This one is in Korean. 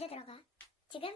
언제 들어가? 지금?